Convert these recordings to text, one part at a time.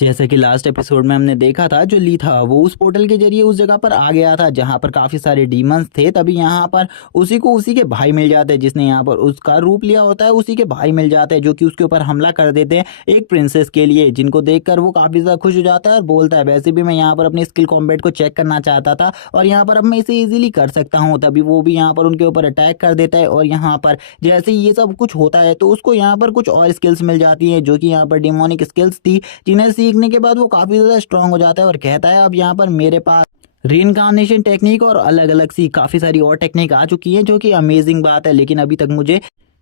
जैसे कि last episode में हमने देखा था, जो ली था वो उस पोर्टल के जरिए उस जगह पर आ गया था जहां पर काफी सारे डीमंस थे। तभी यहाँ पर उसी को उसी के भाई मिल जाते हैं, जिसने यहाँ पर उसका रूप लिया होता है। उसी के भाई मिल जाते हैं जो कि उसके ऊपर हमला कर देते हैं एक प्रिंसेस के लिए, जिनको देखकर वो काफी ज्यादा खुश हो जाता है और बोलता है वैसे भी मैं यहाँ पर अपनी स्किल कॉम्बैट को चेक करना चाहता था और यहाँ पर अब मैं इसे इजीली कर सकता हूँ। तभी वो भी यहाँ पर उनके ऊपर अटैक कर देता है और यहाँ पर जैसे ही ये सब कुछ होता है तो उसको यहाँ पर कुछ और स्किल्स मिल जाती है जो कि यहाँ पर डिमोनिक स्किल्स थी, जिन्हें सीखने के बाद वो काफी ज्यादा स्ट्रांग हो जाता है और कहता है अब यहाँ पर मेरे पास रीइंकार्नेशन टेक्निक और अलग अलग सी काफी सारी और टेक्निक आ चुकी है, जो कि अमेजिंग बात है। लेकिन अभी तक मुझे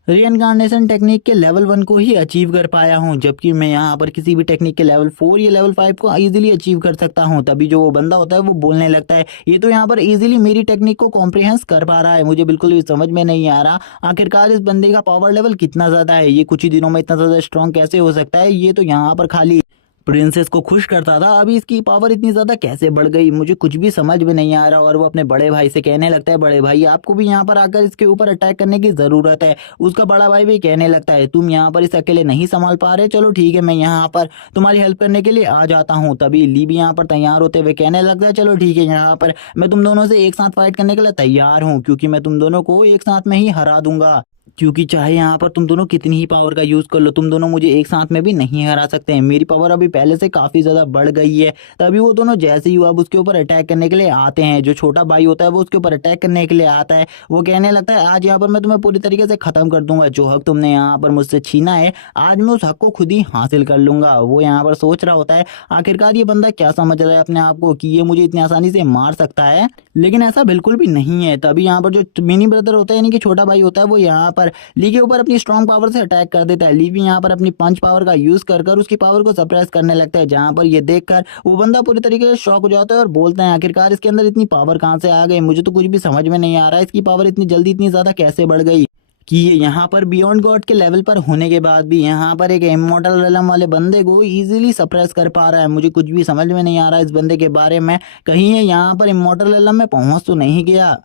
रीइंकार्नेशन टेक्निक के लेवल 1 को ही अचीव कर पाया हूँ, जबकि मैं यहाँ पर किसी भी टेक्निक के लेवल 4 या लेवल 5 को इजीली अचीव कर सकता हूँ। तभी जो वो बंदा होता है वो बोलने लगता है ये तो यहाँ पर इजीली मेरी टेक्निक को कॉम्प्रिहेंस कर पा रहा है। मुझे बिल्कुल भी समझ में नहीं आ रहा आखिरकार इस बंदे का पावर लेवल कितना ज्यादा है, ये कुछ ही दिनों में इतना ज्यादा स्ट्रांग कैसे हो सकता है। ये तो यहाँ पर खाली प्रिंसेस को खुश करता था, अभी इसकी पावर इतनी ज्यादा कैसे बढ़ गई, मुझे कुछ भी समझ में नहीं आ रहा। और वो अपने बड़े भाई से कहने लगता है बड़े भाई आपको भी यहाँ पर आकर इसके ऊपर अटैक करने की जरूरत है। उसका बड़ा भाई भी कहने लगता है तुम यहाँ पर इसे अकेले नहीं संभाल पा रहे, चलो ठीक है मैं यहाँ पर तुम्हारी हेल्प करने के लिए आ जाता हूँ। तभी ली भी यहाँ पर तैयार होते हुए कहने लगता है चलो ठीक है यहाँ पर मैं तुम दोनों से एक साथ फाइट करने के लिए तैयार हूँ, क्योंकि मैं तुम दोनों को एक साथ में ही हरा दूंगा। क्योंकि चाहे यहाँ पर तुम दोनों कितनी ही पावर का यूज कर लो, तुम दोनों मुझे एक साथ में भी नहीं हरा सकते हैं। मेरी पावर अभी पहले से काफी ज्यादा बढ़ गई है। तभी वो दोनों जैसे ही अब उसके ऊपर अटैक करने के लिए आते हैं, जो छोटा भाई होता है वो उसके ऊपर अटैक करने के लिए आता है। वो कहने लगता है आज यहाँ पर मैं तुम्हें पूरी तरीके से खत्म कर दूंगा, जो हक तुमने यहाँ पर मुझसे छीना है आज मैं उस हक को खुद ही हासिल कर लूंगा। वो यहाँ पर सोच रहा होता है आखिरकार ये बंदा क्या समझ रहा है अपने आप को कि ये मुझे इतनी आसानी से मार सकता है, लेकिन ऐसा बिल्कुल भी नहीं है। तभी यहाँ पर जो मिनी ब्रदर होता है यानी कि छोटा भाई होता है वो यहाँ पर ली के ऊपर अपनी स्ट्रॉन्ग पावर से अटैक कर देता है। ली भी यहाँ पर अपनी पंच पावर का यूज कर कर उसकी पावर को सप्रेस करने लगता है, जहां पर ये देखकर वो बंदा पूरी तरीके से शॉक हो जाता है और बोलता है आखिरकार इसके अंदर इतनी पावर कहां से आ गई, मुझे तो कुछ भी समझ में नहीं आ रहा है इसकी पावर इतनी जल्दी इतनी ज्यादा कैसे बढ़ गई कि ये यहाँ पर बियॉन्ड गॉड के लेवल पर होने के बाद भी यहाँ पर एक इमॉर्टल रेलम वाले बंदे को इजीली सप्रेस कर पा रहा है। मुझे कुछ भी समझ में नहीं आ रहा इस बंदे के बारे में, कहीं ये यहाँ पर इमॉर्टल रेलम में पहुंच तो नहीं गया।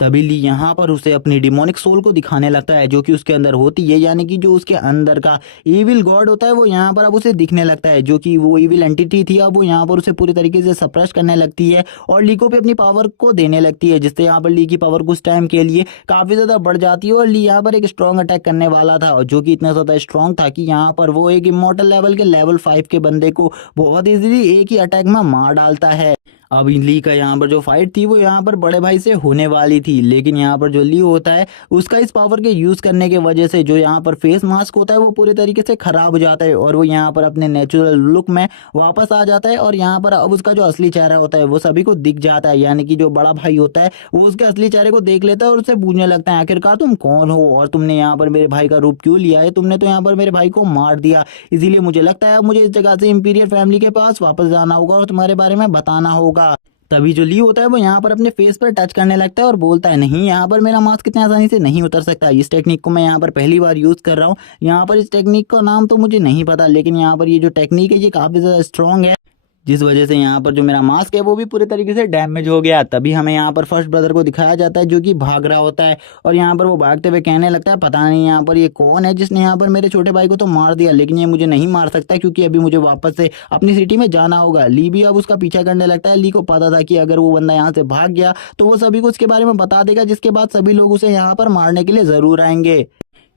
तभी ली यहाँ पर उसे अपनी डिमोनिक सोल को दिखाने लगता है जो कि उसके अंदर होती है, यानी कि जो उसके अंदर का इविल गॉड होता है वो यहाँ पर अब उसे दिखने लगता है, जो कि वो इविल एंटिटी थी अब वो यहाँ पर उसे पूरी तरीके से सप्रेस करने लगती है और ली को भी अपनी पावर को देने लगती है, जिससे यहाँ पर ली की पावर कुछ टाइम के लिए काफी ज्यादा बढ़ जाती है। और ली यहाँ पर एक स्ट्रॉन्ग अटैक करने वाला था और जो कि इतना ज्यादा स्ट्रॉन्ग था कि यहाँ पर वो एक इमोर्टल लेवल के लेवल 5 के बंदे को बहुत इजीली एक ही अटैक में मार डालता है। अब ली का यहाँ पर जो फाइट थी वो यहाँ पर बड़े भाई से होने वाली थी, लेकिन यहाँ पर जो ली होता है उसका इस पावर के यूज करने की वजह से जो यहाँ पर फेस मास्क होता है वो पूरे तरीके से खराब हो जाता है और वो यहाँ पर अपने नेचुरल लुक में वापस आ जाता है। और यहाँ पर अब उसका जो असली चेहरा होता है वो सभी को दिख जाता है, यानी कि जो बड़ा भाई होता है वो उसके असली चेहरे को देख लेता है और उससे पूछने लगता है आखिरकार तुम कौन हो और तुमने यहाँ पर मेरे भाई का रूप क्यों लिया है, तुमने तो यहाँ पर मेरे भाई को मार दिया, इसीलिए मुझे लगता है अब मुझे इस जगह से इंपीरियल फैमिली के पास वापस जाना होगा और तुम्हारे बारे में बताना होगा। तभी जो ली होता है वो यहाँ पर अपने फेस पर टच करने लगता है और बोलता है नहीं यहाँ पर मेरा मास्क इतनी आसानी से नहीं उतर सकता, इस टेक्निक को मैं यहाँ पर पहली बार यूज कर रहा हूँ। यहाँ पर इस टेक्निक का नाम तो मुझे नहीं पता, लेकिन यहाँ पर ये जो टेक्निक है ये काफी ज्यादा स्ट्रॉन्ग है, जिस वजह से यहाँ पर जो मेरा मास्क है वो भी पूरे तरीके से डैमेज हो गया। तभी हमें यहाँ पर फर्स्ट ब्रदर को दिखाया जाता है जो कि भाग रहा होता है और यहाँ पर वो भागते हुए कहने लगता है पता नहीं यहाँ पर ये कौन है जिसने यहाँ पर मेरे छोटे भाई को तो मार दिया, लेकिन ये मुझे नहीं मार सकता क्योंकि अभी मुझे वापस से अपनी सिटी में जाना होगा। ली भी अब उसका पीछा करने लगता है। ली को पता था कि अगर वो बंदा यहाँ से भाग गया तो वो सभी को उसके बारे में बता देगा, जिसके बाद सभी लोग उसे यहाँ पर मारने के लिए जरूर आएंगे।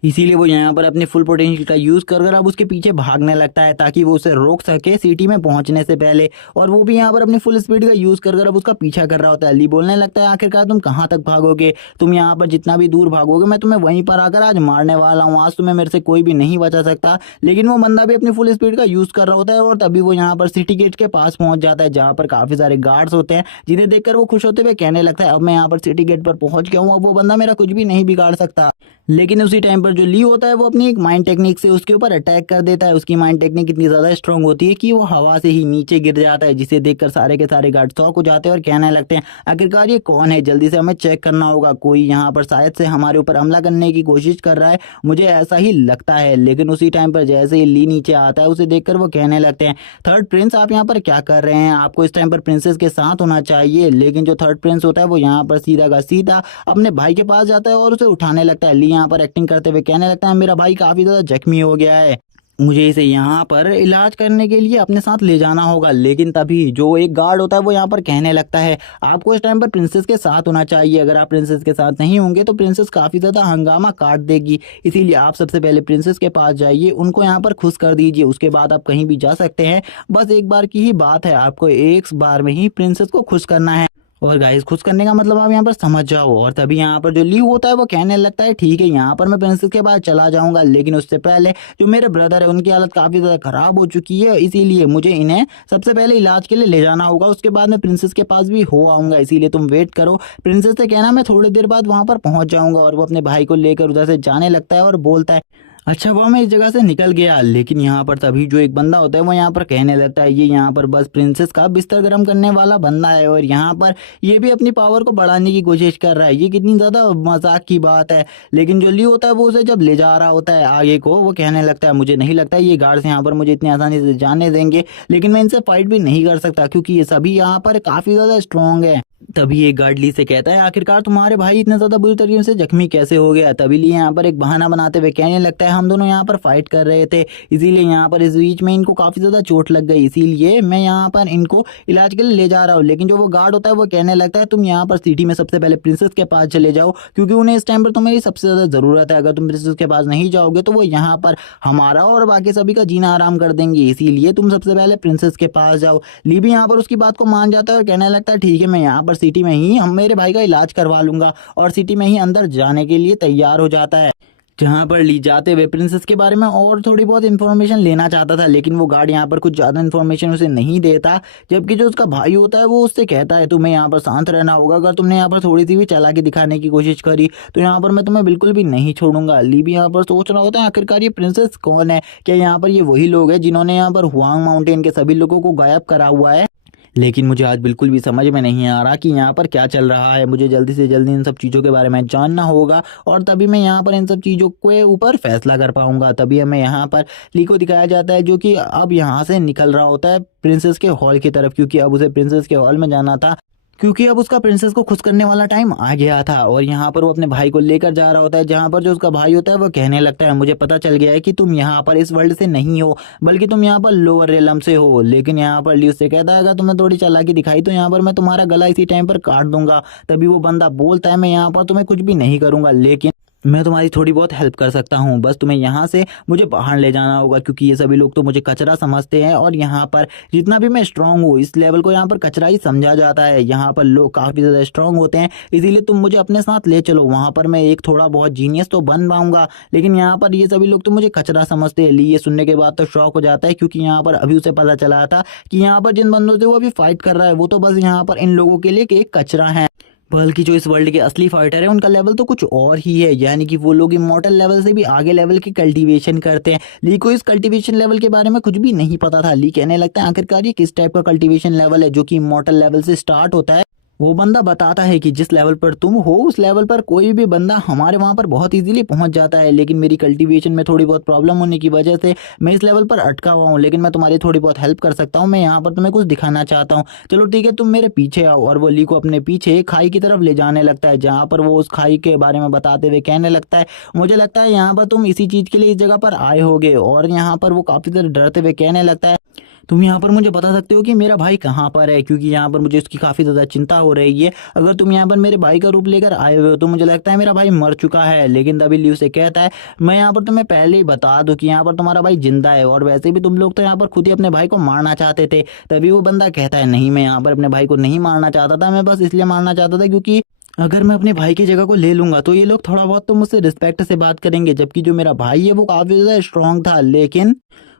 इसीलिए वो यहाँ पर अपने फुल पोटेंशियल का यूज कर कर अब उसके पीछे भागने लगता है ताकि वो उसे रोक सके सिटी में पहुंचने से पहले। और वो भी यहाँ पर अपनी फुल स्पीड का यूज कर कर अब उसका पीछा कर रहा होता है। ली बोलने लगता है आखिरकार तुम कहाँ तक भागोगे, तुम यहाँ पर जितना भी दूर भागोगे मैं तुम्हें वहीं पर आकर आज मारने वाला हूँ, आज तुम्हें मेरे से कोई भी नहीं बचा सकता। लेकिन वो बंदा भी अपनी फुल स्पीड का यूज कर रहा होता है और तभी वो यहाँ पर सिटी गेट के पास पहुंच जाता है, जहाँ पर काफी सारे गार्ड्स होते हैं, जिन्हें देखकर वो खुश होते हुए कहने लगता है अब मैं यहाँ पर सिटी गेट पर पहुंच गया हूँ, अब वो बंदा मेरा कुछ भी नहीं बिगाड़ सकता। लेकिन उसी टाइम पर जो ली होता है वो अपनी एक माइंड टेक्निक से उसके ऊपर अटैक कर देता है। उसकी माइंड टेक्निक इतनी ज्यादा स्ट्रांग होती है कि वो हवा से ही नीचे गिर जाता है, जिसे देखकर सारे के सारे गार्ड शॉक हो जाते हैं और कहने लगते हैं आखिरकार ये कौन है, जल्दी से हमें चेक करना होगा, कोई यहाँ पर शायद से हमारे ऊपर हमला करने की कोशिश कर रहा है, मुझे ऐसा ही लगता है। लेकिन उसी टाइम पर जैसे ही ली नीचे आता है उसे देखकर वो कहने लगते हैं थर्ड प्रिंस आप यहाँ पर क्या कर रहे हैं, आपको इस टाइम पर प्रिंसेस के साथ होना चाहिए। लेकिन जो थर्ड प्रिंस होता है वो यहाँ पर सीधा का सीधा अपने भाई के पास जाता है और उसे उठाने लगता है। ली यहाँ पर एक्टिंग करते हुए कहने लगता है मेरा भाई काफी ज्यादा जख्मी हो गया है मुझे इसे यहाँ पर इलाज करने के लिए अपने साथ ले जाना होगा। लेकिन तभी जो एक गार्ड होता है वो यहाँ पर कहने लगता है आपको इस टाइम पर प्रिंसेस के साथ होना चाहिए, अगर आप प्रिंसेस के साथ नहीं होंगे तो प्रिंसेस काफ़ी ज़्यादा हंगामा काट देगी, इसीलिए आप सबसे पहले प्रिंसेस के पास जाइए, उनको यहाँ पर खुश कर दीजिए, उसके बाद आप कहीं भी जा सकते हैं। बस एक बार की ही बात है, आपको एक बार में ही प्रिंसेस को खुश करना है। और गाइस खुश करने का मतलब आप यहाँ पर समझ जाओ। और तभी यहाँ पर जो लीव होता है वो कहने लगता है ठीक है यहाँ पर मैं प्रिंसेस के पास चला जाऊंगा, लेकिन उससे पहले जो मेरे ब्रदर है उनकी हालत काफ़ी ज़्यादा ख़राब हो चुकी है, इसीलिए मुझे इन्हें सबसे पहले इलाज के लिए ले जाना होगा, उसके बाद मैं प्रिंसेस के पास भी हो आऊँगा, इसीलिए तुम वेट करो। प्रिंसेस से कहना मैं थोड़ी देर बाद वहाँ पर पहुँच जाऊँगा। और वो अपने भाई को लेकर उधर से जाने लगता है और बोलता है अच्छा वो मैं इस जगह से निकल गया। लेकिन यहाँ पर तभी जो एक बंदा होता है वो यहाँ पर कहने लगता है ये यहाँ पर बस प्रिंसेस का बिस्तर गर्म करने वाला बंदा है और यहाँ पर ये भी अपनी पावर को बढ़ाने की कोशिश कर रहा है, ये कितनी ज़्यादा मजाक की बात है। लेकिन जो ली होता है वो उसे जब ले जा रहा होता है आगे को, वो कहने लगता है मुझे नहीं लगता ये गार्ड्स यहाँ पर मुझे इतनी आसानी से जाने देंगे, लेकिन मैं इनसे फाइट भी नहीं कर सकता क्योंकि ये सभी यहाँ पर काफ़ी ज़्यादा स्ट्रॉन्ग है। तभी एक गार्ड ली से कहता है आखिरकार तुम्हारे भाई इतने ज्यादा बुरी तरीके से जख्मी कैसे हो गया। तभी ली यहाँ पर एक बहाना बनाते हुए कहने लगता है हम दोनों यहाँ पर फाइट कर रहे थे, इसीलिए यहाँ पर इस बीच में इनको काफी ज्यादा चोट लग गई, इसीलिए मैं यहाँ पर इनको इलाज के लिए ले जा रहा हूँ। लेकिन जो वो गार्ड होता है वो कहने लगता है तुम यहाँ पर सिटी में सबसे पहले प्रिंसेस के पास चले जाओ, क्योंकि उन्हें इस टाइम पर तुम्हारी सबसे ज्यादा जरूरत है, अगर तुम प्रिंसेस के पास नहीं जाओगे तो वो यहाँ पर हमारा और बाकी सभी का जीना आराम कर देंगे, इसीलिए तुम सबसे पहले प्रिंसेस के पास जाओ। ली भी यहाँ पर उसकी बात को मान जाता है और कहने लगता है ठीक है मैं यहाँ पर सिटी में ही हम मेरे भाई का इलाज करवा लूंगा, और सिटी में ही अंदर जाने के लिए तैयार हो जाता है। जहाँ पर ली जाते हुए प्रिंसेस के बारे में और थोड़ी बहुत इन्फॉर्मेशन लेना चाहता था, लेकिन वो गार्ड यहाँ पर कुछ ज़्यादा इन्फॉर्मेशन उसे नहीं देता, जबकि जो उसका भाई होता है वो उससे कहता है तुम्हें यहाँ पर शांत रहना होगा, अगर तुमने यहाँ पर थोड़ी सी भी चालाकी दिखाने की कोशिश करी तो यहाँ पर मैं तुम्हें बिल्कुल भी नहीं छोड़ूंगा। ली भी यहाँ पर सोच रहा होता है आखिरकार ये प्रिंसेस कौन है, क्या यहाँ पर ये वही लोग हैं जिन्होंने यहाँ पर हुआंग माउंटेन के सभी लोगों को गायब करा हुआ है। लेकिन मुझे आज बिल्कुल भी समझ में नहीं आ रहा कि यहाँ पर क्या चल रहा है, मुझे जल्दी से जल्दी इन सब चीज़ों के बारे में जानना होगा और तभी मैं यहाँ पर इन सब चीज़ों के ऊपर फैसला कर पाऊंगा। तभी हमें यहाँ पर ली को दिखाया जाता है जो कि अब यहाँ से निकल रहा होता है प्रिंसेस के हॉल की तरफ, क्योंकि अब उसे प्रिंसेस के हॉल में जाना था, क्योंकि अब उसका प्रिंसेस को खुश करने वाला टाइम आ गया था। और यहाँ पर वो अपने भाई को लेकर जा रहा होता है, जहाँ पर जो उसका भाई होता है वो कहने लगता है मुझे पता चल गया है कि तुम यहाँ पर इस वर्ल्ड से नहीं हो बल्कि तुम यहाँ पर लोअर रेलम से हो। लेकिन यहाँ पर ली उससे कहता है अगर तुमने थोड़ी चालाकी दिखाई तो यहाँ पर मैं तुम्हारा गला इसी टाइम पर काट दूंगा। तभी वो बंदा बोलता है मैं यहाँ पर तुम्हें कुछ भी नहीं करूंगा, लेकिन मैं तुम्हारी थोड़ी बहुत हेल्प कर सकता हूँ, बस तुम्हें यहाँ से मुझे बाहर ले जाना होगा, क्योंकि ये सभी लोग तो मुझे कचरा समझते हैं और यहाँ पर जितना भी मैं स्ट्रांग हूँ इस लेवल को यहाँ पर कचरा ही समझा जाता है, यहाँ पर लोग काफ़ी ज़्यादा स्ट्रांग होते हैं, इसीलिए तुम मुझे अपने साथ ले चलो, वहाँ पर मैं एक थोड़ा बहुत जीनियस तो बन पाऊंगा, लेकिन यहाँ पर ये सभी लोग तो मुझे कचरा समझते हैं। ये सुनने के बाद तो शौक हो जाता है, क्योंकि यहाँ पर अभी उसे पता चला था कि यहाँ पर जिन बंदों से वो अभी फाइट कर रहा है वो तो बस यहाँ पर इन लोगों के लिए एक कचरा है, बल्कि जो इस वर्ल्ड के असली फाइटर है उनका लेवल तो कुछ और ही है, यानी कि वो लोग इमॉर्टल लेवल से भी आगे लेवल की कल्टीवेशन करते हैं। ली को इस कल्टीवेशन लेवल के बारे में कुछ भी नहीं पता था। ली कहने लगता है आखिरकार ये किस टाइप का कल्टीवेशन लेवल है जो कि इमॉर्टल लेवल से स्टार्ट होता है। वो बंदा बताता है कि जिस लेवल पर तुम हो उस लेवल पर कोई भी बंदा हमारे वहाँ पर बहुत इजीली पहुँच जाता है, लेकिन मेरी कल्टीवेशन में थोड़ी बहुत प्रॉब्लम होने की वजह से मैं इस लेवल पर अटका हुआ हूँ, लेकिन मैं तुम्हारी थोड़ी बहुत हेल्प कर सकता हूँ, मैं यहाँ पर तुम्हें कुछ दिखाना चाहता हूँ, चलो ठीक है तुम मेरे पीछे आओ। और वो ली को अपने पीछे खाई की तरफ ले जाने लगता है, जहाँ पर वो उस खाई के बारे में बताते हुए कहने लगता है मुझे लगता है यहाँ पर तुम इसी चीज़ के लिए इस जगह पर आए होगे। और यहाँ पर वो काफ़ी ज़्यादा डरते हुए कहने लगता है तुम यहाँ पर मुझे बता सकते हो कि मेरा भाई कहाँ पर है, क्योंकि यहाँ पर मुझे उसकी काफ़ी ज़्यादा चिंता हो रही है, अगर तुम यहाँ पर मेरे भाई का रूप लेकर आए हुए हो तो मुझे लगता है मेरा भाई मर चुका है। लेकिन तभी ली उसे कहता है मैं यहाँ पर तुम्हें पहले ही बता दूं कि यहाँ पर तुम्हारा भाई जिंदा है, और वैसे भी तुम लोग तो यहाँ पर खुद ही अपने भाई को मारना चाहते थे। तभी वो बंदा कहता है नहीं मैं यहाँ पर अपने भाई को नहीं मारना चाहता था, मैं बस इसलिए मारना चाहता था क्योंकि अगर मैं अपने भाई की जगह को ले लूंगा तो ये लोग थोड़ा बहुत तो मुझसे रिस्पेक्ट से बात करेंगे, जबकि जो मेरा भाई है वो काफ़ी ज़्यादा स्ट्रांग था, लेकिन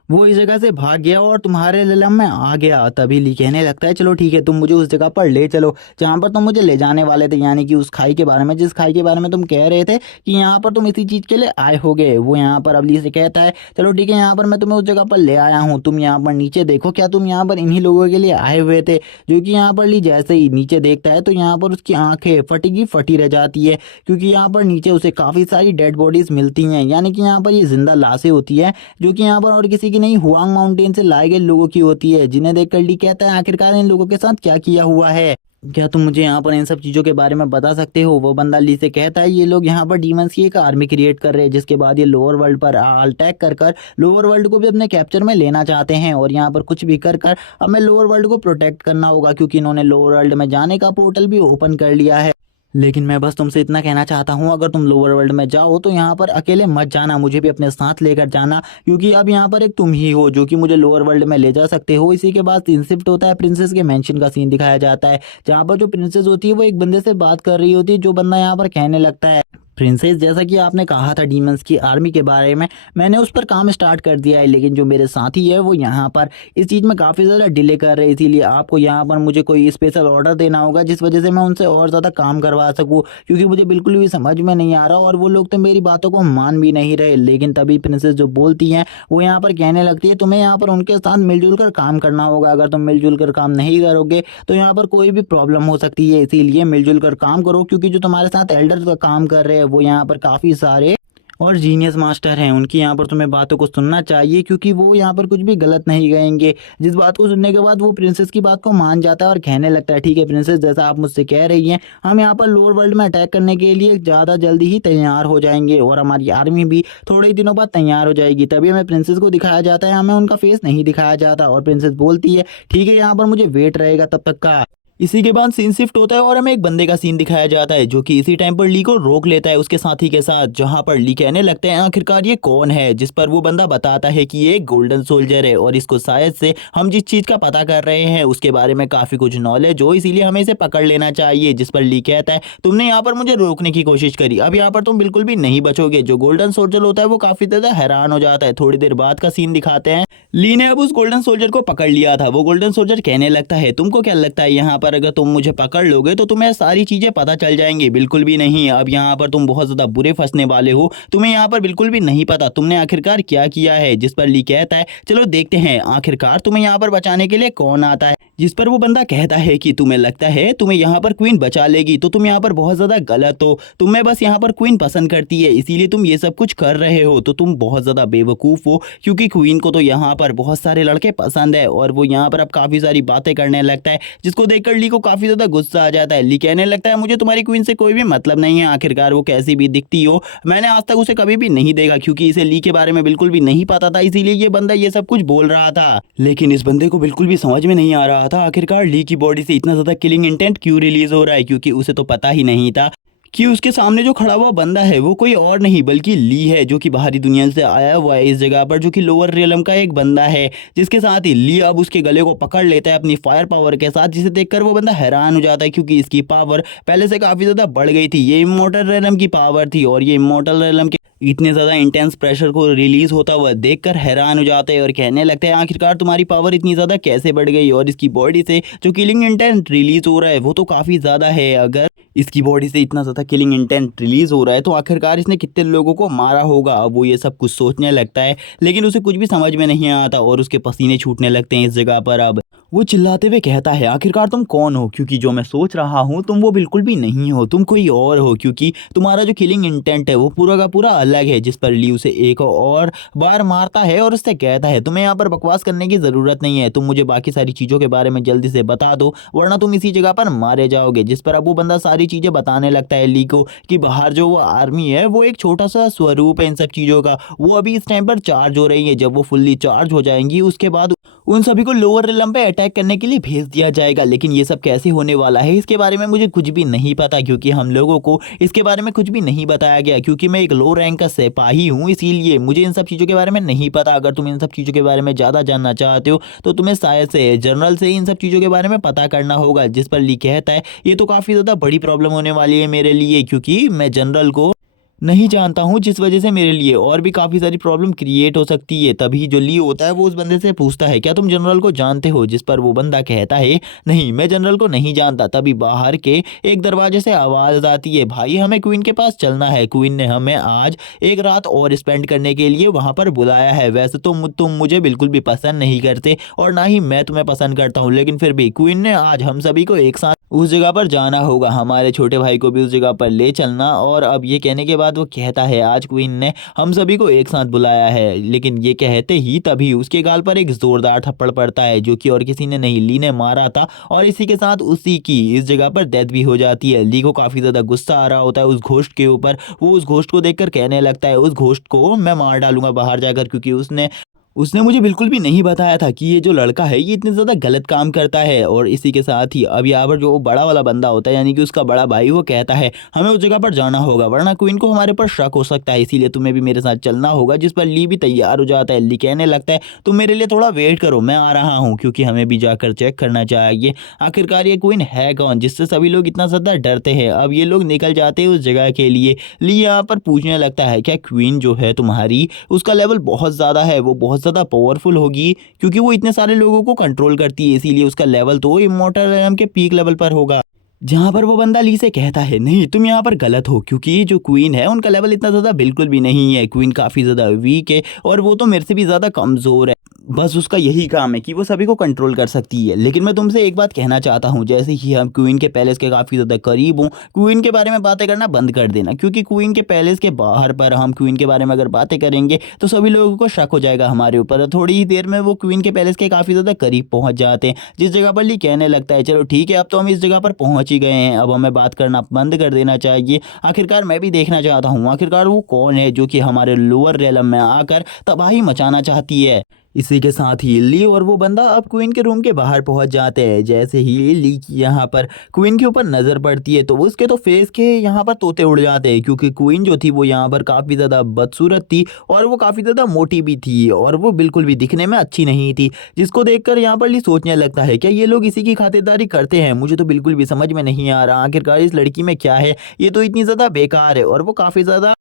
वो इस जगह से भाग गया और तुम्हारे लेलम में आ गया। तभी ली कहने लगता है चलो ठीक है तुम मुझे उस जगह पर ले चलो जहाँ पर तुम मुझे ले जाने वाले थे, यानी कि उस खाई के बारे में, जिस खाई के बारे में तुम कह रहे थे कि यहाँ पर तुम इसी चीज़ के लिए आए होगे। वो यहाँ पर अब ली से कहता है चलो ठीक है यहाँ पर मैं तुम्हें उस जगह पर ले आया हूँ, तुम यहाँ पर नीचे देखो, क्या तुम यहाँ पर इन्हीं लोगों के लिए आए हुए थे। जो कि यहाँ पर ली जैसे ही नीचे देखता है तो यहाँ पर उसकी आंखें फटी की फटी रह जाती है, क्योंकि यहाँ पर नीचे उसे काफ़ी सारी डेड बॉडीज मिलती हैं, यानी कि यहाँ पर ये जिंदा लाशें होती है जो कि यहाँ पर और किसी की नहीं हुआंग माउंटेन से लाए गए लोगों की होती है, जिन्हें देखकर ली कहता है आखिरकार इन लोगों के साथ क्या किया हुआ है। क्या तुम मुझे यहाँ पर इन सब चीज़ों के बारे में बता सकते हो? वो बंदा ली से कहता है ये लोग यहाँ पर डीमंस की एक आर्मी क्रिएट कर रहे हैं, जिसके बाद ये लोअर वर्ल्ड पर अटैक कर कर लोअर वर्ल्ड को भी अपने कैप्चर में लेना चाहते हैं और यहाँ पर कुछ भी कर कर हमें लोअर वर्ल्ड को प्रोटेक्ट करना होगा, क्योंकि इन्होंने लोअर वर्ल्ड में जाने का पोर्टल भी ओपन कर लिया है। लेकिन मैं बस तुमसे इतना कहना चाहता हूँ, अगर तुम लोअर वर्ल्ड में जाओ तो यहाँ पर अकेले मत जाना, मुझे भी अपने साथ लेकर जाना, क्योंकि अब यहाँ पर एक तुम ही हो जो कि मुझे लोअर वर्ल्ड में ले जा सकते हो। इसी के बाद सीन शिफ्ट होता है, प्रिंसेस के मेंशन का सीन दिखाया जाता है, जहाँ पर जो प्रिंसेस होती है वो एक बंदे से बात कर रही होती है, जो बंदा यहाँ पर कहने लगता है प्रिंसेस जैसा कि आपने कहा था डीमंस की आर्मी के बारे में, मैंने उस पर काम स्टार्ट कर दिया है, लेकिन जो मेरे साथी है वो यहाँ पर इस चीज़ में काफ़ी ज़्यादा डिले कर रहे हैं, इसीलिए आपको यहाँ पर मुझे कोई स्पेशल ऑर्डर देना होगा जिस वजह से मैं उनसे और ज़्यादा काम करवा सकूँ, क्योंकि मुझे बिल्कुल भी समझ में नहीं आ रहा और वो लोग तो मेरी बातों को मान भी नहीं रहे। लेकिन तभी प्रिंसेस जो बोलती हैं वो यहाँ पर कहने लगती है तुम्हें यहाँ पर उनके साथ मिलजुल कर काम करना होगा, अगर तुम मिलजुल कर काम नहीं करोगे तो यहाँ पर कोई भी प्रॉब्लम हो सकती है, इसीलिए मिलजुल कर काम करो, क्योंकि जो तुम्हारे साथ एल्डर काम कर रहे हैं वो यहाँ पर काफ़ी सारे और जीनियस मास्टर हैं, उनकी यहाँ पर तुम्हें बातों को सुनना चाहिए, क्योंकि वो यहाँ पर कुछ भी गलत नहीं कहेंगे। जिस बात को सुनने के बाद वो प्रिंसेस की बात को मान जाता है और कहने लगता है ठीक है प्रिंसेस, जैसा आप मुझसे कह रही हैं हम यहाँ पर लोअर वर्ल्ड में अटैक करने के लिए ज़्यादा जल्दी ही तैयार हो जाएंगे और हमारी आर्मी भी थोड़े ही दिनों बाद तैयार हो जाएगी। तभी हमें प्रिंसेस को दिखाया जाता है, हमें उनका फेस नहीं दिखाया जाता और प्रिंसेस बोलती है ठीक है यहाँ पर मुझे वेट रहेगा तब तक का। इसी के बाद सीन शिफ्ट होता है और हमें एक बंदे का सीन दिखाया जाता है जो कि इसी टाइम पर ली को रोक लेता है उसके साथी के साथ, जहां पर ली कहने लगते हैं आखिरकार ये कौन है, जिस पर वो बंदा बताता है कि ये एक गोल्डन सोल्जर है और इसको शायद से हम जिस चीज का पता कर रहे हैं उसके बारे में काफी कुछ नॉलेज हो, इसीलिए हमें इसे पकड़ लेना चाहिए। जिस पर ली कहता है तुमने यहाँ पर मुझे रोकने की कोशिश करी, अब यहाँ पर तुम बिल्कुल भी नहीं बचोगे। जो गोल्डन सोल्जर होता है वो काफी ज्यादा हैरान हो जाता है। थोड़ी देर बाद का सीन दिखाते हैं, ली ने अब उस गोल्डन सोल्जर को पकड़ लिया था। वो गोल्डन सोल्जर कहने लगता है तुमको क्या लगता है यहाँ पर अगर तुम मुझे पकड़ लोगे तो तुम्हें सारी चीजें पता चल जाएंगी? बिल्कुल भी नहीं, अब यहाँ पर तुम बहुत ज्यादा बुरे फंसने वाले हो, तुम्हें यहाँ पर बिल्कुल भी नहीं पता तुमने आखिरकार क्या किया है। जिस पर ली कहता है चलो देखते हैं आखिरकार तुम्हें यहाँ पर बचाने के लिए कौन आता है। जिस पर वो बंदा कहता है कि तुम्हें लगता है तुम्हें यहाँ पर क्वीन बचा लेगी, तो तुम यहाँ पर बहुत ज्यादा गलत हो, तुम्हें बस यहाँ पर क्वीन पसंद करती है इसीलिए तुम ये सब कुछ कर रहे हो, तो तुम बहुत ज्यादा बेवकूफ हो, क्योंकि क्वीन को तो यहाँ पर बहुत सारे लड़के पसंद है। और वो यहाँ पर अब काफी सारी बातें करने लगता है, जिसको देखकर ली को काफी ज्यादा गुस्सा आ जाता है। ली कहने लगता है मुझे तुम्हारी क्वीन से कोई भी मतलब नहीं है, आखिरकार वो कैसी भी दिखती हो, मैंने आज तक उसे कभी भी नहीं देखा, क्योंकि इसे ली के बारे में बिल्कुल भी नहीं पता था, इसीलिए ये बंदा ये सब कुछ बोल रहा था। लेकिन इस बंदे को बिल्कुल भी समझ में नहीं आ रहा था आखिरकार ली की बॉडी से इतना ज्यादा किलिंग इंटेंट क्यों रिलीज हो रहा है, क्योंकि उसे तो पता ही नहीं था कि उसके सामने जो खड़ा हुआ बंदा है वो कोई और नहीं बल्कि ली है, जो कि बाहरी दुनिया से आया हुआ है इस जगह पर, जो कि लोअर रियलम का एक बंदा है। जिसके साथ ही ली अब उसके गले को पकड़ लेता है अपनी फायर पावर के साथ, जिसे देखकर वो बंदा हैरान हो जाता है, क्योंकि इसकी पावर पहले से काफी ज्यादा बढ़ गई थी। ये इमॉर्टल रियलम की पावर थी और ये इमॉर्टल रियलम के इतने ज़्यादा इंटेंस प्रेशर को रिलीज होता हुआ देखकर हैरान हो जाते हैं और कहने लगते हैं आखिरकार तुम्हारी पावर इतनी ज़्यादा कैसे बढ़ गई, और इसकी बॉडी से जो किलिंग इंटेंट रिलीज हो रहा है वो तो काफ़ी ज़्यादा है। अगर इसकी बॉडी से इतना ज़्यादा किलिंग इंटेंट रिलीज हो रहा है तो आखिरकार इसने कितने लोगों को मारा होगा। अब वो ये सब कुछ सोचने लगता है, लेकिन उसे कुछ भी समझ में नहीं आता और उसके पसीने छूटने लगते हैं इस जगह पर। अब वो चिल्लाते हुए कहता है आखिरकार तुम कौन हो, क्योंकि जो मैं सोच रहा हूँ तुम वो बिल्कुल भी नहीं हो, तुम कोई और हो, क्योंकि तुम्हारा जो किलिंग इंटेंट है वो पूरा का पूरा अलग है। जिस पर ली उसे एक और बार मारता है और उससे कहता है तुम्हें यहाँ पर बकवास करने की ज़रूरत नहीं है, तुम मुझे बाकी सारी चीज़ों के बारे में जल्दी से बता दो वरना तुम इसी जगह पर मारे जाओगे। जिस पर अब वो बंदा सारी चीज़ें बताने लगता है ली को कि बाहर जो वो आर्मी है वो एक छोटा सा स्वरूप है इन सब चीज़ों का, वो अभी इस टाइम पर चार्ज हो रही है, जब वो फुल्ली चार्ज हो जाएंगी उसके बाद उन सभी को लोअर रियलम पे अटैक करने के लिए भेज दिया जाएगा। लेकिन ये सब कैसे होने वाला है इसके बारे में मुझे कुछ भी नहीं पता, क्योंकि हम लोगों को इसके बारे में कुछ भी नहीं बताया गया, क्योंकि मैं एक लो रैंक का सिपाही हूँ, इसीलिए मुझे इन सब चीज़ों के बारे में नहीं पता। अगर तुम इन सब चीज़ों के बारे में ज़्यादा जानना चाहते हो तो तुम्हें शायद से जनरल से इन सब चीज़ों के बारे में पता करना होगा। जिस पर ली कहता है ये तो काफ़ी ज़्यादा बड़ी प्रॉब्लम होने वाली है मेरे लिए, क्योंकि मैं जनरल को नहीं जानता हूँ, जिस वजह से मेरे लिए और भी काफ़ी सारी प्रॉब्लम क्रिएट हो सकती है। तभी जो ली होता है वो उस बंदे से पूछता है क्या तुम जनरल को जानते हो, जिस पर वो बंदा कहता है नहीं मैं जनरल को नहीं जानता। तभी बाहर के एक दरवाजे से आवाज़ आती है भाई हमें क्वीन के पास चलना है, क्वीन ने हमें आज एक रात और स्पेंड करने के लिए वहाँ पर बुलाया है। वैसे तो तुम मुझे बिल्कुल भी पसंद नहीं करते और ना ही मैं तुम्हें पसंद करता हूँ, लेकिन फिर भी क्वीन ने आज हम सभी को एक साथ उस जगह पर जाना होगा, हमारे छोटे भाई को भी उस जगह पर ले चलना। और अब ये कहने के बाद वो कहता है आज क्वीन ने हम सभी को एक साथ बुलाया है। लेकिन ये कहते ही तभी उसके गाल पर एक जोरदार थप्पड़ पड़ता है जो कि और किसी ने नहीं, ली ने मारा था। और इसी के साथ उसी की इस जगह पर डेथ भी हो जाती है। ली को काफी ज्यादा गुस्सा आ रहा होता है उस घोस्ट के ऊपर। वो उस घोस्ट को देखकर कहने लगता है उस घोस्ट को मैं मार डालूंगा बाहर जाकर, क्योंकि उसने उसने मुझे बिल्कुल भी नहीं बताया था कि ये जो लड़का है ये इतने ज़्यादा गलत काम करता है। और इसी के साथ ही अब यहाँ पर जो बड़ा वाला बंदा होता है यानी कि उसका बड़ा भाई, वो कहता है हमें उस जगह पर जाना होगा वरना क्वीन को हमारे पर शक हो सकता है, इसीलिए तुम्हें भी मेरे साथ चलना होगा। जिस पर ली भी तैयार हो जाता है। ली कहने लगता है तुम मेरे लिए थोड़ा वेट करो, मैं आ रहा हूँ, क्योंकि हमें भी जाकर चेक करना चाहिए आखिरकार ये क्वीन है कौन जिससे सभी लोग इतना ज़्यादा डरते हैं। अब ये लोग निकल जाते हैं उस जगह के लिए। ली यहाँ पर पूछने लगता है क्या क्वीन जो है तुम्हारी उसका लेवल बहुत ज़्यादा है, वो बहुत ज़्यादा पावरफुल होगी, क्योंकि वो इतने सारे लोगों को कंट्रोल करती है, इसीलिए उसका लेवल तो इमॉर्टल रैम के पीक लेवल पर होगा। जहाँ पर वो बंदा ली से कहता है नहीं तुम यहाँ पर गलत हो, क्योंकि जो क्वीन है उनका लेवल इतना ज़्यादा बिल्कुल भी नहीं है। क्वीन काफ़ी ज़्यादा वीक है और वो तो मेरे से भी ज़्यादा कमज़ोर है। बस उसका यही काम है कि वो सभी को कंट्रोल कर सकती है। लेकिन मैं तुमसे एक बात कहना चाहता हूँ, जैसे ही हम क्वीन के पैलेस के काफ़ी ज़्यादा करीब हूँ, क्वीन के बारे में बातें करना बंद कर देना, क्योंकि क्वीन के पैलेस के बाहर पर हम क्वीन के बारे में अगर बातें करेंगे तो सभी लोगों को शक हो जाएगा हमारे ऊपर। थोड़ी ही देर में वो क्वीन के पैलेस के काफ़ी ज़्यादा करीब पहुँच जाते हैं, जिस जगह पर ली कहने लगता है चलो ठीक है अब तो हम इस जगह पर पहुँच ही गए हैं, अब हमें बात करना बंद कर देना चाहिए। आखिरकार मैं भी देखना चाहता हूँ आखिरकार वो कौन है जो कि हमारे लोअर रेलम में आकर तबाही मचाना चाहती है। इसी के साथ ही ली और वो बंदा अब क्वीन के रूम के बाहर पहुंच जाते हैं। जैसे ही ली की यहाँ पर क्वीन के ऊपर नज़र पड़ती है तो उसके तो फेस के यहाँ पर तोते उड़ जाते हैं, क्योंकि क्वीन जो थी वो यहाँ पर काफ़ी ज़्यादा बदसूरत थी और वो काफ़ी ज़्यादा मोटी भी थी और वो बिल्कुल भी दिखने में अच्छी नहीं थी, जिसको देखकर यहाँ पर ली सोचने लगता है क्या ये लोग इसी की खातिरदारी करते हैं, मुझे तो बिल्कुल भी समझ में नहीं आ रहा आखिरकार इस लड़की में क्या है, ये तो इतनी ज़्यादा बेकार है। और वो काफ़ी ज़्यादा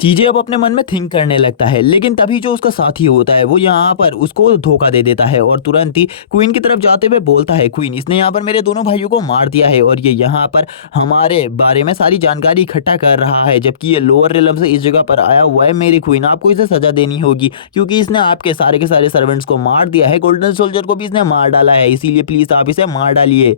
चीज़ें अब अपने मन में थिंक करने लगता है। लेकिन तभी जो उसका साथी होता है वो यहाँ पर उसको धोखा दे देता है और तुरंत ही क्वीन की तरफ जाते हुए बोलता है क्वीन इसने यहाँ पर मेरे दोनों भाइयों को मार दिया है और ये यहाँ पर हमारे बारे में सारी जानकारी इकट्ठा कर रहा है, जबकि ये लोअर रेलम से इस जगह पर आया हुआ है। मेरी क्वीन आपको इसे सजा देनी होगी, क्योंकि इसने आपके सारे के सारे सर्वेंट्स को मार दिया है, गोल्डन सोल्जर को भी इसने मार डाला है, इसीलिए प्लीज़ आप इसे मार डालिए।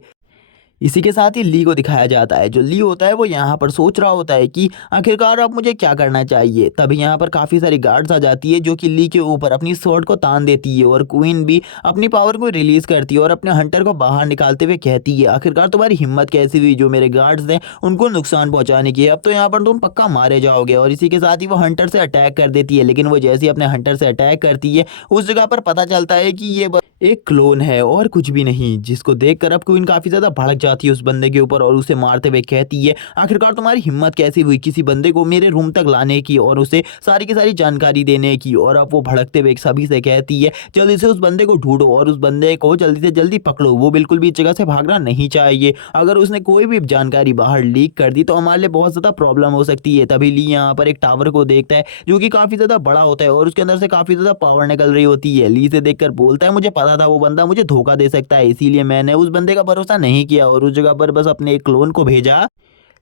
इसी के साथ ही ली को दिखाया जाता है। जो ली होता है वो यहाँ पर सोच रहा होता है कि आखिरकार अब मुझे क्या करना चाहिए। तभी यहाँ पर काफ़ी सारी गार्ड्स आ जाती है जो कि ली के ऊपर अपनी स्वॉर्ड को तान देती है और क्वीन भी अपनी पावर को रिलीज़ करती है और अपने हंटर को बाहर निकालते हुए कहती है आखिरकार तुम्हारी हिम्मत कैसी हुई जो मेरे गार्ड्स हैं उनको नुकसान पहुँचाने की, अब तो यहाँ पर तुम पक्का मारे जाओगे। और इसी के साथ ही वो हंटर से अटैक कर देती है, लेकिन वो जैसे ही अपने हंटर से अटैक करती है उस जगह पर पता चलता है कि ये एक क्लोन है और कुछ भी नहीं, जिसको देखकर अब क्वीन काफ़ी ज़्यादा भड़क जाती है उस बंदे के ऊपर और उसे मारते हुए कहती है आखिरकार तुम्हारी हिम्मत कैसी हुई किसी बंदे को मेरे रूम तक लाने की और उसे सारी की सारी जानकारी देने की। और अब वो भड़कते हुए सभी से कहती है जल्दी से उस बंदे को ढूंढो और उस बंदे को जल्दी से जल्दी पकड़ो, वो बिल्कुल भी इस जगह से भागना नहीं चाहिए, अगर उसने कोई भी जानकारी बाहर लीक कर दी तो हमारे लिए बहुत ज़्यादा प्रॉब्लम हो सकती है। तभी ली यहाँ पर एक टावर को देखता है जो कि काफ़ी ज़्यादा बड़ा होता है और उसके अंदर से काफ़ी ज़्यादा पावर निकल रही होती है। ली से देखकर बोलता है मुझे पता था वो बंदा मुझे धोखा दे सकता है, इसीलिए मैंने उस बंदे का भरोसा नहीं किया और उस जगह पर बस अपने एक क्लोन को भेजा।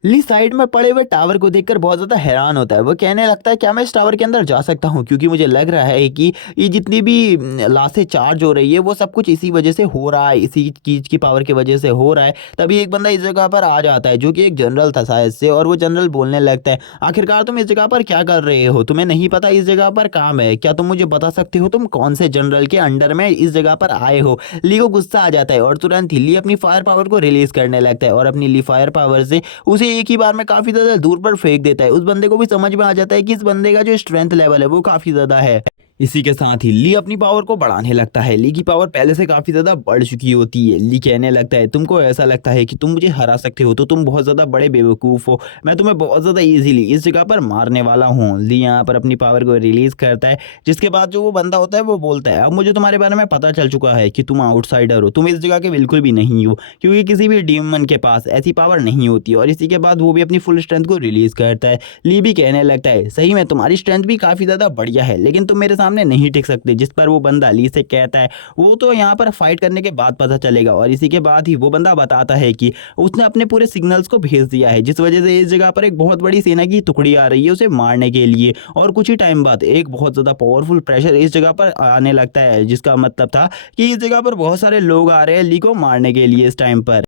ली साइड में पड़े हुए टावर को देखकर बहुत ज़्यादा हैरान होता है। वो कहने लगता है क्या मैं इस टावर के अंदर जा सकता हूँ, क्योंकि मुझे लग रहा है कि ये जितनी भी लाशें चार्ज हो रही है वो सब कुछ इसी वजह से हो रहा है, इसी चीज़ की पावर की वजह से हो रहा है। तभी एक बंदा इस जगह पर आ जाता है जो कि एक जनरल था शायद से, और वो जनरल बोलने लगता है आखिरकार तुम इस जगह पर क्या कर रहे हो, तुम्हें नहीं पता इस जगह पर काम है क्या, तुम मुझे बता सकते हो तुम कौन से जनरल के अंडर में इस जगह पर आए हो। ली को गुस्सा आ जाता है और तुरंत ही ली अपनी फायर पावर को रिलीज करने लगता है और अपनी ली फायर पावर से उसे एक ही बार में काफ़ी ज़्यादा दूर पर फेंक देता है। उस बंदे को भी समझ में आ जाता है कि इस बंदे का जो स्ट्रेंथ लेवल है वो काफ़ी ज़्यादा है। इसी के साथ ही ली अपनी पावर को बढ़ाने लगता है। ली की पावर पहले से काफ़ी ज़्यादा बढ़ चुकी होती है। ली कहने लगता है तुमको ऐसा लगता है कि तुम मुझे हरा सकते हो तो तुम बहुत ज़्यादा बड़े बेवकूफ़ हो, मैं तुम्हें बहुत ज़्यादा इजीली इस जगह पर मारने वाला हूँ। ली यहाँ पर अपनी पावर को रिलीज़ करता है, जिसके बाद जो वो बंदा होता है वो बोलता है अब मुझे तुम्हारे बारे में पता चल चुका है कि तुम आउटसाइडर हो, तुम इस जगह के बिल्कुल भी नहीं हो, क्योंकि किसी भी डीमन के पास ऐसी पावर नहीं होती। और इसी के बाद वो भी अपनी फुल स्ट्रेंथ को रिलीज़ करता है। ली भी कहने लगता है सही में तुम्हारी स्ट्रेंथ भी काफ़ी ज़्यादा बढ़िया है, लेकिन तुम मेरे सामने नहीं टिक सकते। जिस पर वो बंदा ली से कहता है वो तो यहाँ पर फाइट करने के बाद पता चलेगा। और इसी के बाद ही वो बंदा बताता है कि उसने अपने पूरे सिग्नल्स को भेज दिया है, जिस वजह से इस जगह पर एक बहुत बड़ी सेना की टुकड़ी आ रही है उसे मारने के लिए। और कुछ ही टाइम बाद एक बहुत ज़्यादा पावरफुल प्रेशर इस जगह पर आने लगता है, जिसका मतलब था कि इस जगह पर बहुत सारे लोग आ रहे हैं ली को मारने के लिए इस टाइम पर।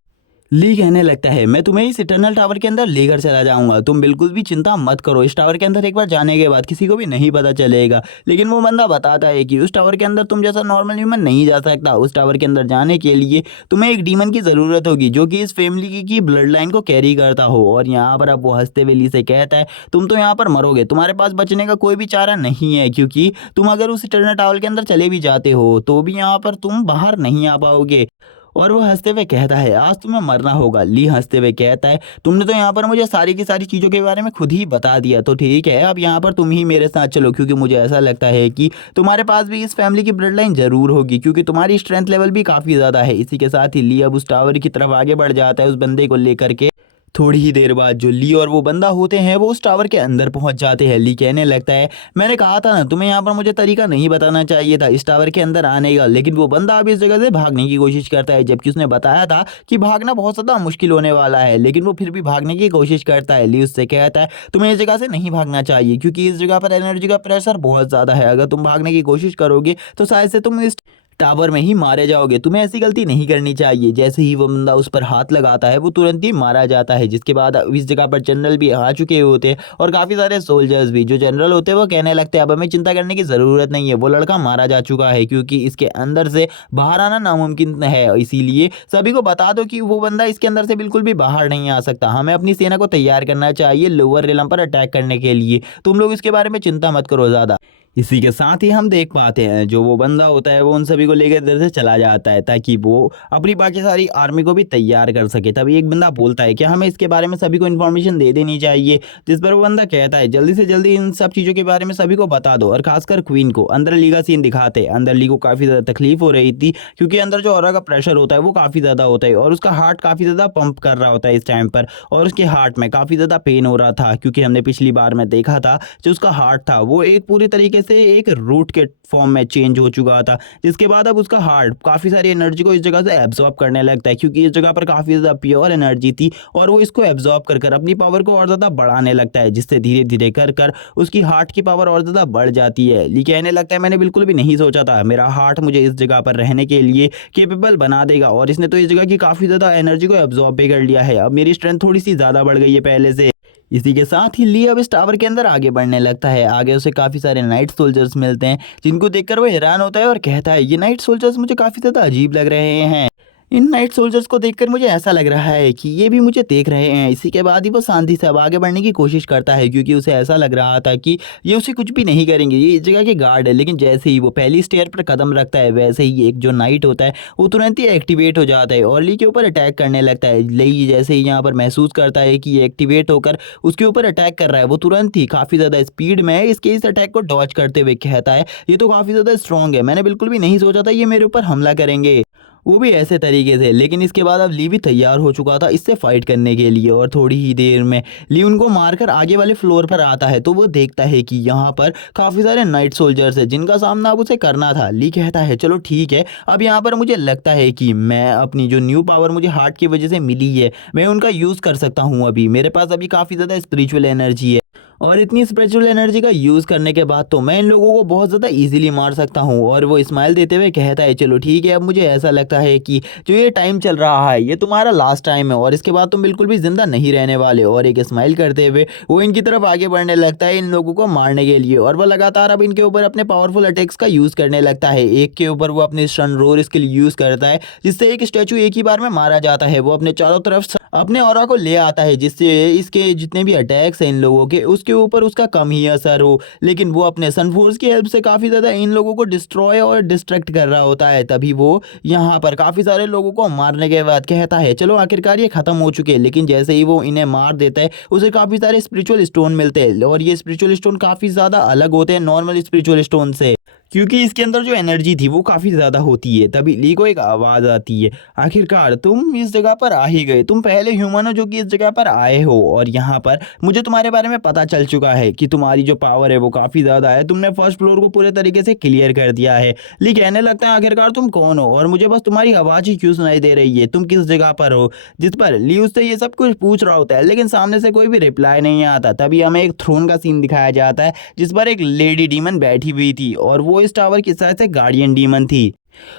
ली कहने लगता है मैं तुम्हें इस इटरनल टावर के अंदर लेकर चला जाऊंगा, तुम बिल्कुल भी चिंता मत करो, इस टावर के अंदर एक बार जाने के बाद किसी को भी नहीं पता चलेगा। लेकिन वो बंदा बताता है कि उस टावर के अंदर तुम जैसा नॉर्मल ह्यूमन नहीं जा सकता, उस टावर के अंदर जाने के लिए तुम्हें एक डीमन की ज़रूरत होगी जो कि इस फैमिली की ब्लड लाइन को कैरी करता हो। और यहाँ पर अब वो हंसते हुए ली से कहता है तुम तो यहाँ पर मरोगे, तुम्हारे पास बचने का कोई भी चारा नहीं है, क्योंकि तुम अगर उस इटरनल टावर के अंदर चले भी जाते हो तो भी यहाँ पर तुम बाहर नहीं आ पाओगे। और वो हंसते हुए कहता है आज तुम्हें मरना होगा। ली हंसते हुए कहता है तुमने तो यहाँ पर मुझे सारी की सारी चीज़ों के बारे में खुद ही बता दिया, तो ठीक है अब यहाँ पर तुम ही मेरे साथ चलो, क्योंकि मुझे ऐसा लगता है कि तुम्हारे पास भी इस फैमिली की ब्लड लाइन जरूर होगी, क्योंकि तुम्हारी स्ट्रेंथ लेवल भी काफ़ी ज़्यादा है। इसी के साथ ही ली अब उस टावर की तरफ आगे बढ़ जाता है उस बंदे को लेकर के। थोड़ी ही देर बाद जो ली और वो बंदा होते हैं वो उस टावर के अंदर पहुंच जाते हैं। ली कहने लगता है मैंने कहा था ना तुम्हें यहाँ पर मुझे तरीका नहीं बताना चाहिए था इस टावर के अंदर आने का। लेकिन वो बंदा अब इस जगह से भागने की कोशिश करता है, जबकि उसने बताया था कि भागना बहुत ज़्यादा मुश्किल होने वाला है, लेकिन वो फिर भी भागने की कोशिश करता है। ली उससे कहता है तुम्हें इस जगह से नहीं भागना चाहिए, क्योंकि इस जगह पर एनर्जी का प्रेशर बहुत ज़्यादा है, अगर तुम भागने की कोशिश करोगे तो शायद से तुम इस टावर में ही मारे जाओगे, तुम्हें ऐसी गलती नहीं करनी चाहिए। जैसे ही वो बंदा उस पर हाथ लगाता है वो तुरंत ही मारा जाता है, जिसके बाद अब इस जगह पर जनरल भी आ चुके होते हैं और काफ़ी सारे सोल्जर्स भी। जो जनरल होते हैं वो कहने लगते हैं अब हमें चिंता करने की ज़रूरत नहीं है, वो लड़का मारा जा चुका है, क्योंकि इसके अंदर से बाहर आना नामुमकिन है। इसीलिए सभी को बता दो कि वो बंदा इसके अंदर से बिल्कुल भी बाहर नहीं आ सकता, हमें अपनी सेना को तैयार करना चाहिए लोअर रिलम पर अटैक करने के लिए, तुम लोग इसके बारे में चिंता मत करो ज़्यादा। इसी के साथ ही हम देख पाते हैं जो वो बंदा होता है वो उन सभी को लेकर इधर से चला जाता है ताकि वो अपनी बाकी सारी आर्मी को भी तैयार कर सके। तभी एक बंदा बोलता है कि हमें इसके बारे में सभी को इन्फॉर्मेशन दे देनी चाहिए, जिस पर वो बंदा कहता है जल्दी से जल्दी इन सब चीज़ों के बारे में सभी को बता दो, और खासकर क्वीन को। अंदर ली का सीन दिखाते हैं, अंदर ली को काफ़ी ज़्यादा तकलीफ हो रही थी, क्योंकि अंदर जो ऑरा का प्रेशर होता है वो काफ़ी ज़्यादा होता है और उसका हार्ट काफ़ी ज़्यादा पंप कर रहा होता है इस टाइम पर, और उसके हार्ट में काफ़ी ज़्यादा पेन हो रहा था, क्योंकि हमने पिछली बार में देखा था जो उसका हार्ट था वो एक पूरी तरीके से एक रूट के फॉर्म में चेंज हो चुका था, जिसके बाद अब उसका हार्ट काफ़ी सारी एनर्जी को इस जगह से एब्जॉर्ब करने लगता है, क्योंकि इस जगह पर काफ़ी ज़्यादा प्योर एनर्जी थी और वो इसको एब्जॉर्ब कर कर अपनी पावर को और ज़्यादा बढ़ाने लगता है, जिससे धीरे धीरे कर कर उसकी हार्ट की पावर और ज़्यादा बढ़ जाती है। ली कहने लगता है मैंने बिल्कुल भी नहीं सोचा था मेरा हार्ट मुझे इस जगह पर रहने के लिए केपेबल बना देगा, और इसने तो इस जगह की काफ़ी ज़्यादा एनर्जी को एब्जॉर्ब भी कर लिया है, अब मेरी स्ट्रेंथ थोड़ी सी ज़्यादा बढ़ गई है पहले से। इसी के साथ ही ली अब इस टावर के अंदर आगे बढ़ने लगता है। आगे उसे काफ़ी सारे नाइट सोल्जर्स मिलते हैं, जिनको देखकर वो हैरान होता है और कहता है ये नाइट सोल्जर्स मुझे काफ़ी ज़्यादा अजीब लग रहे हैं, इन नाइट सोल्जर्स को देखकर मुझे ऐसा लग रहा है कि ये भी मुझे देख रहे हैं। इसी के बाद ही वो शांति से अब आगे बढ़ने की कोशिश करता है, क्योंकि उसे ऐसा लग रहा था कि ये उसे कुछ भी नहीं करेंगे, ये इस जगह के गार्ड है। लेकिन जैसे ही वो पहली स्टेयर पर कदम रखता है वैसे ही एक जो नाइट होता है वो तुरंत ही एक्टिवेट हो जाता है और ली के ऊपर अटैक करने लगता है। ली जैसे ही यहाँ पर महसूस करता है कि ये एक्टिवेट होकर उसके ऊपर अटैक कर रहा है, वो तुरंत ही काफ़ी ज़्यादा स्पीड में इसके इस अटैक को डॉज करते हुए कहता है ये तो काफ़ी ज़्यादा स्ट्रॉन्ग है, मैंने बिल्कुल भी नहीं सोचा था ये मेरे ऊपर हमला करेंगे, वो भी ऐसे तरीके से। लेकिन इसके बाद अब ली भी तैयार हो चुका था इससे फाइट करने के लिए, और थोड़ी ही देर में ली उनको मारकर आगे वाले फ्लोर पर आता है तो वो देखता है कि यहाँ पर काफ़ी सारे नाइट सोल्जर्स हैं जिनका सामना अब उसे करना था। ली कहता है चलो ठीक है, अब यहाँ पर मुझे लगता है कि मैं अपनी जो न्यू पावर मुझे हार्ट की वजह से मिली है मैं उनका यूज़ कर सकता हूँ, अभी मेरे पास अभी काफ़ी ज़्यादा स्पिरिचुअल एनर्जी है, और इतनी स्पिरिचुअल एनर्जी का यूज़ करने के बाद तो मैं इन लोगों को बहुत ज़्यादा इजीली मार सकता हूँ। और वो स्माइल देते हुए कहता है चलो ठीक है, अब मुझे ऐसा लगता है कि जो ये टाइम चल रहा है ये तुम्हारा लास्ट टाइम है और इसके बाद तुम बिल्कुल भी ज़िंदा नहीं रहने वाले। और एक स्माइल करते हुए वो इनकी तरफ आगे बढ़ने लगता है इन लोगों को मारने के लिए, और वो लगातार अब इनके ऊपर अपने पावरफुल अटैक्स का यूज़ करने लगता है। एक के ऊपर वो अपने सन रोर स्किल यूज़ करता है, जिससे एक स्टैचू एक ही बार में मारा जाता है। वो अपने चारों तरफ अपने ऑरा को ले आता है, जिससे इसके जितने भी अटैक्स हैं इन लोगों के उसके ऊपर उसका कम ही असर हो, लेकिन वो अपने सनफोर्स की हेल्प से काफ़ी ज़्यादा इन लोगों को डिस्ट्रॉय और डिस्ट्रैक्ट कर रहा होता है। तभी वो यहाँ पर काफ़ी सारे लोगों को मारने के बाद कहता है चलो आखिरकार ये ख़त्म हो चुके हैं। लेकिन जैसे ही वो इन्हें मार देता है उसे काफ़ी सारे स्पिरिचुअल स्टोन मिलते हैं, और ये स्पिरिचुअल स्टोन काफ़ी ज़्यादा अलग होते हैं नॉर्मल स्पिरिचुअल स्टोन से, क्योंकि इसके अंदर जो एनर्जी थी वो काफ़ी ज़्यादा होती है। तभी ली को एक आवाज़ आती है आखिरकार तुम इस जगह पर आ ही गए, तुम पहले ह्यूमन हो जो कि इस जगह पर आए हो, और यहाँ पर मुझे तुम्हारे बारे में पता चल चुका है कि तुम्हारी जो पावर है वो काफ़ी ज़्यादा है, तुमने फर्स्ट फ्लोर को पूरे तरीके से क्लियर कर दिया है। ली कहने लगता है आखिरकार तुम कौन हो और मुझे बस तुम्हारी आवाज़ ही क्यों सुनाई दे रही है, तुम किस जगह पर हो। जिस पर ली उससे ये सब कुछ पूछ रहा होता है लेकिन सामने से कोई भी रिप्लाई नहीं आता। तभी हमें एक थ्रोन का सीन दिखाया जाता है जिस पर एक लेडी डीमन बैठी हुई थी, और वो इस टावर की शायद से गार्डियन डीमन थी।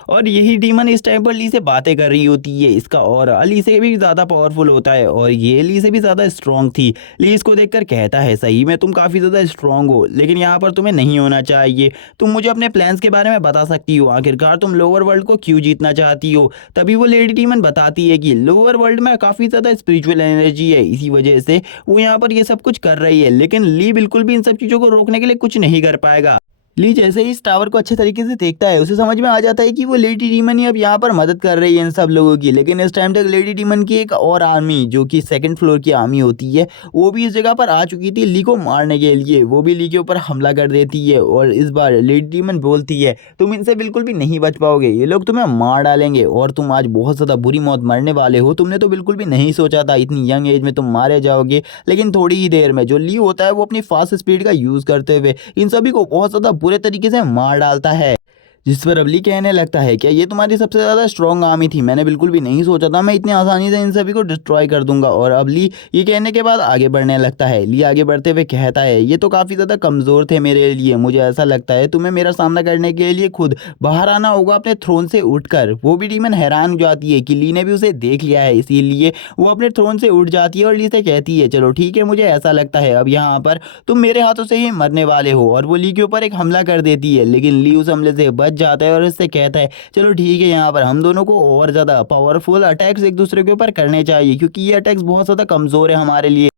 और यही डीमन इस टाइम पर ली से बातें कर रही होती है। इसका और ली से भी ज़्यादा पावरफुल होता है और ये ली से भी ज़्यादा स्ट्रांग थी। ली इसको देखकर कहता है सही में तुम काफ़ी ज़्यादा स्ट्रांग हो, लेकिन यहाँ पर तुम्हें नहीं होना चाहिए। तुम मुझे अपने प्लान्स के बारे में बता सकती हो, आखिरकार तुम लोअर वर्ल्ड को क्यों जीतना चाहती हो। तभी वो लेडी डीमन बताती है कि लोअर वर्ल्ड में काफ़ी ज़्यादा स्पिरिचुअल एनर्जी है, इसी वजह से वो यहाँ पर ये सब कुछ कर रही है। लेकिन ली बिल्कुल भी इन सब चीज़ों को रोकने के लिए कुछ नहीं कर पाएगा। ली जैसे ही इस टावर को अच्छे तरीके से देखता है, उसे समझ में आ जाता है कि वो लेडी डीमन ही अब यहाँ पर मदद कर रही है इन सब लोगों की। लेकिन इस टाइम तक लेडी डीमन की एक और आर्मी, जो कि सेकंड फ्लोर की आर्मी होती है, वो भी इस जगह पर आ चुकी थी ली को मारने के लिए। वो भी ली के ऊपर हमला कर देती है और इस बार लेडी डीमन बोलती है तुम इनसे बिल्कुल भी नहीं बच पाओगे, ये लोग तुम्हें मार डालेंगे और तुम आज बहुत ज़्यादा बुरी मौत मरने वाले हो। तुमने तो बिल्कुल भी नहीं सोचा था इतनी यंग एज में तुम मारे जाओगे। लेकिन थोड़ी ही देर में जो ली होता है वो अपनी फास्ट स्पीड का यूज़ करते हुए इन सभी को बहुत ज़्यादा बुरे तरीके से मार डालता है। जिस पर अबली कहने लगता है क्या ये तुम्हारी सबसे ज़्यादा स्ट्रॉन्ग आर्मी थी, मैंने बिल्कुल भी नहीं सोचा था मैं इतनी आसानी से इन सभी को डिस्ट्रॉय कर दूंगा। और अबली ये कहने के बाद आगे बढ़ने लगता है। ली आगे बढ़ते हुए कहता है ये तो काफ़ी ज़्यादा कमज़ोर थे मेरे लिए, मुझे ऐसा लगता है तुम्हें मेरा सामना करने के लिए खुद बाहर आना होगा अपने थ्रोन से उठकर। वो भी डीमन हैरान हो जाती है कि ली ने भी उसे देख लिया है, इसीलिए वो अपने थ्रोन से उठ जाती है और ली से कहती है चलो ठीक है, मुझे ऐसा लगता है अब यहाँ पर तुम मेरे हाथों से ही मरने वाले हो। और वो ली के ऊपर एक हमला कर देती है, लेकिन ली उस हमले से बच जाता है और इससे कहता है चलो ठीक है, यहाँ पर हम दोनों को और ज़्यादा पावरफुल अटैक्स एक दूसरे के ऊपर करने चाहिए, क्योंकि ये अटैक्स बहुत ज़्यादा कमज़ोर है हमारे लिए।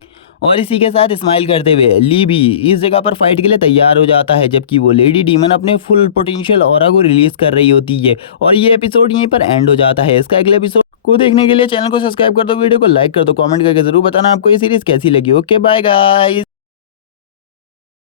और इसी के साथ स्माइल करते हुए ली भी इस जगह पर फाइट के लिए तैयार हो जाता है, जबकि वो लेडी डीमन अपने फुल पोटेंशियल ऑरा को रिलीज कर रही होती है। और ये एपिसोड यहीं पर एंड हो जाता है। इसका अगले एपिसोड को देखने के लिए चैनल को सब्सक्राइब कर दो, वीडियो को लाइक कर दो, कमेंट करके जरूर बताना आपको ये सीरीज कैसी लगी। Okay bye guys.